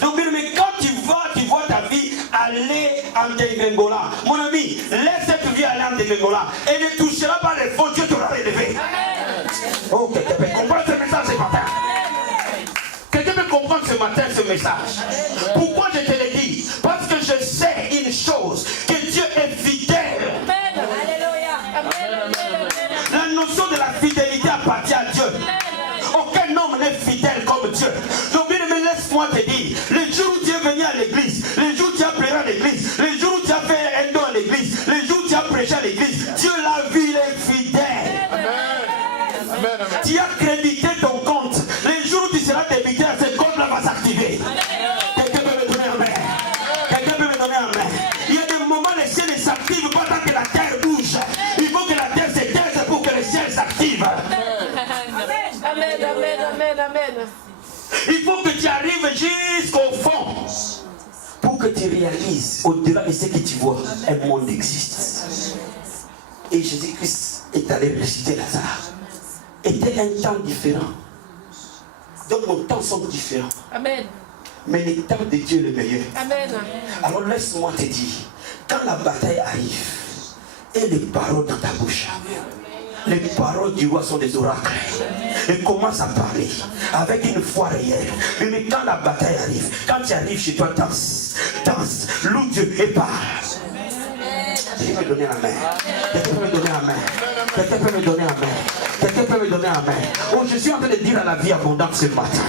Donc mais quand tu vois ta vie aller en dégringolant. Mon ami, laisse cette vie aller en dégringolant. Et ne touchera pas les faux, Dieu t'aura élevé. Oh, quelqu'un peut comprendre ce message ce matin. Quelqu'un peut comprendre ce matin ce message. Pourquoi je te le dis? Parce que je sais une chose, que Dieu est fidèle. La notion de la fidélité appartient à Dieu. Aucun homme n'est fidèle comme Dieu. Donc bien aimé, laisse-moi te dire, le jour où tu es venu à l'église, le jour où tu as pleuré à l'église, le jour où tu as fait un don à l'église, le jour où tu as prêché à l'église, Dieu l'a vu, il est fidèle. Tu as crédité ton compte. Le jour où tu seras débité, ce compte-là va s'activer. Quelqu'un peut me donner un main. Quelqu'un peut me donner un main. Il y a des moments, les ciels ne s'activent pas tant que la terre bouge. Il faut que la terre se taise pour que les ciels s'activent. Amen, amen, amen, amen. Il faut que tu arrives jusqu'au fond pour que tu réalises, au-delà de ce que tu vois, un monde existe. Et Jésus-Christ est allé ressusciter Lazare. Était un temps différent. Donc nos temps sont différents. Amen. Mais le temps de Dieu est le meilleur. Amen. Alors laisse-moi te dire, quand la bataille arrive, et les paroles dans ta bouche, les paroles du roi sont des oracles. Et commence à parler avec une foi réelle. Mais quand la bataille arrive, quand tu arrives chez toi, danse, danse, loue Dieu et parle. Quelqu'un peut me donner la main. Quelqu'un peut me donner la main. Quelqu'un peut me donner la main. Quelqu'un peut me donner la main. Oh, je suis en train de dire à la vie abondante ce matin.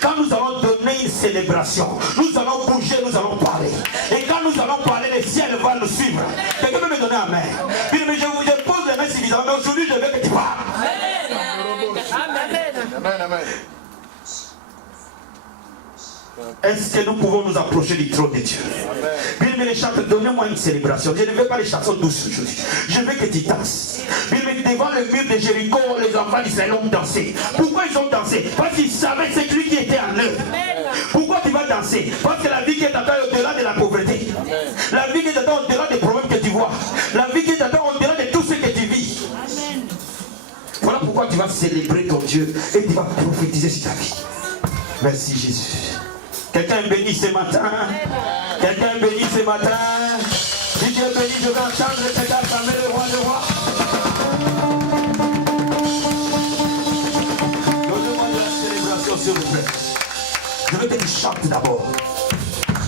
Quand nous allons donner une célébration, nous allons bouger, nous allons parler. Et quand nous allons parler, le ciel va nous suivre. Quelqu'un peut me donner la main. Mais je vous pose les mains suffisamment. Mais aujourd'hui, je veux que tu parles. Amen. Amen. Est-ce que nous pouvons nous approcher du trône de Dieu? Bien aimé, les chanteurs, donnez-moi une célébration. Je ne veux pas les chansons douces aujourd'hui. Je veux que tu danses. Bien aimé, devant le mur de Jéricho, les enfants d'Israël ont dansé. Pourquoi ils ont dansé? Parce qu'ils savaient c'est lui qui était en eux. Pourquoi tu vas danser? Parce que la vie qui est t'attend est au-delà de la pauvreté. La vie qui t'attend au-delà des problèmes que tu vois. La vie qui t'attend au-delà de tout ce que tu vis. Voilà pourquoi tu vas célébrer ton Dieu et tu vas prophétiser sur ta vie. Merci Jésus. Quelqu'un est béni ce matin. Quelqu'un est béni ce matin. Si Dieu est béni, je vais entendre cet acclamer le roi de roi. Donnez-moi de la célébration s'il vous plaît. Je veux que tu chantes d'abord.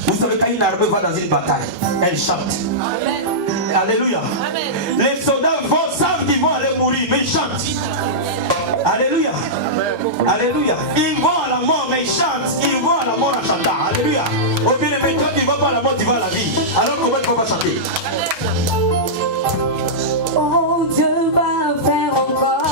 Vous savez quand une armée va dans une bataille, elle chante. Alléluia. Les soldats savent qu'ils vont aller mourir, mais ils chantent. Alléluia. Alléluia. Ils vont à la mort, mais ils chantent. Ils vont à la mort en chantant. Alléluia. Au bien aimé, toi qui ne vas pas à la mort, tu vas à la vie. Alors comment tu vas chanter? Oh, Dieu va faire encore.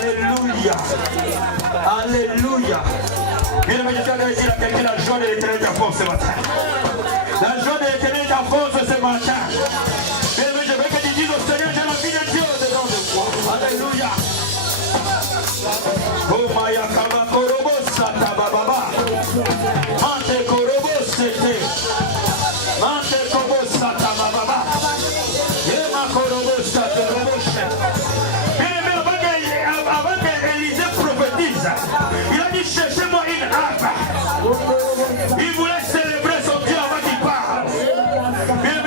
Alléluia. Alléluia. Bien aimé, je tiens à dire à quelqu'un la joie de l'éternel t'enfonce ce matin. La joie de l'éternel t'enfonce ce matin. Bien aimé, je veux que tu dises au Seigneur, j'ai la vie de Dieu dedans de moi. Alléluia. Oh Maya Kaba Korobo Sata Baba. Mante Korobo Sete. Mante Korobo Sata Baba. Yema Korobo Sata Roboshe. Bien aimé, avant qu'Élisée prophétise, il a dit cherchez-moi une harpe. Il voulait célébrer son Dieu avant qu'il parle. Bien